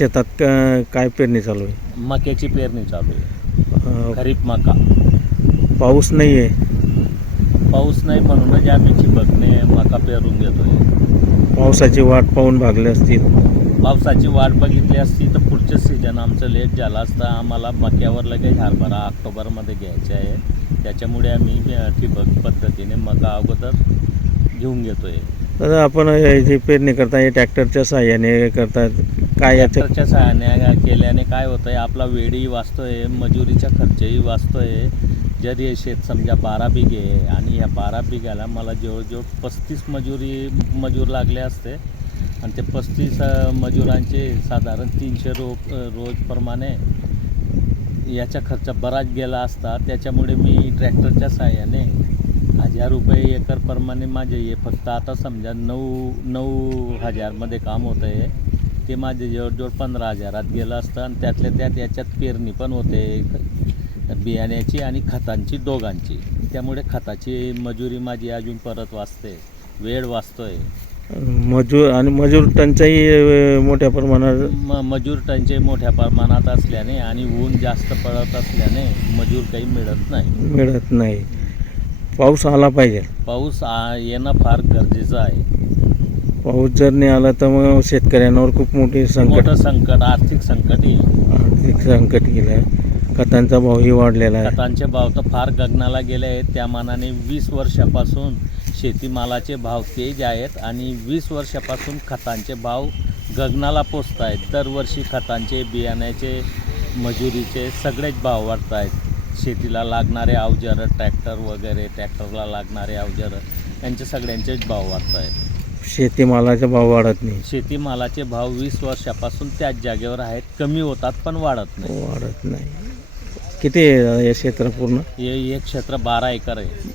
शेतात काय पेरणी चालू आहे? मक्याची पेरणी चालू आहे, अ, खरीप मका. पाऊस नाही आहे. पाऊस नाही म्हणूनच आम्ही ठिबकने मका पेरून घेतोय. पावसाची वाट पाहून भागले असतील. पावसाची वाट बघितली असती तर पुढचं सीजन आमचं लेट झालं असतं. आम्हाला मक्यावर लगेच हरभरा ऑक्टोबरमध्ये घ्यायचे आहे. त्याच्यामुळे आम्ही ठिबक पद्धतीने मका अगोदर घेऊन घेतोय. तर आपण जी पेरणी करता ट्रॅक्टरच्या साहाय्याने करतात काय याचं? ट्रॅक्टरच्या सहाय्याने केल्याने काय होतंय, आपला वेळही वाचतोय, मजुरीचा खर्चही वाचतोय. जर हे शेत समजा 12 बिघे आहे आणि या 12 बिघ्याला मला जवळजवळ 35 मजूर लागले असते आणि ते 35 मजुरांचे साधारण 300 रोजप्रमाणे याचा खर्च बराच गेला असता. त्याच्यामुळे मी ट्रॅक्टरच्या सहाय्याने 1000 रुपये एकरप्रमाणे माझे हे फक्त आता समजा 9,000मध्ये काम होतं आहे. ते माझे जवळजवळ 15,000 गेलं असतं आणि त्यातल्या त्यात याच्यात पेरणी पण होते, बियाण्याची आणि खतांची दोघांची. त्यामुळे खताची मजुरी माझी अजून परत वाचते, वेळ वाचतोय. मजूर टंचाई मोठ्या प्रमाणात मजूर टंचाई मोठ्या प्रमाणात असल्याने आणि ऊन जास्त पडत असल्याने मजूर काही मिळत नाही. पाऊस आला पाहिजे. पाऊस येणं फार गरजेचं आहे. पाऊस जर नाही आला तर मग शेतकऱ्यांवर खूप मोठं संकट, आर्थिक संकट येईल. आर्थिक संकट गेलं. खतांचा भावही वाढलेला आहे. खतांचे भाव तर फार गगनाला गेले आहेत. त्या मानाने 20 वर्षापासून शेतीमालाचे भाव तेज आहेत आणि 20 वर्षापासून खतांचे भाव गगनाला पोचत आहेत. दरवर्षी खतांचे, बियाण्याचे, मजुरीचे सगळेच भाव वाढत आहेत. शेतीला लागणारे अवजारं, ट्रॅक्टर वगैरे, ट्रॅक्टरला लागणारे अवजारं यांचे सगळ्यांचेच भाव वाढत आहेत. शेतीमालाचा भाव वाढत नाही. शेतीमालाचे भाव 20 वर्षापासून त्याच जागेवर आहेत, कमी होतात पण वाढत नाही. किती आहे हे क्षेत्र पूर्ण? हे क्षेत्र 12 एकर आहे.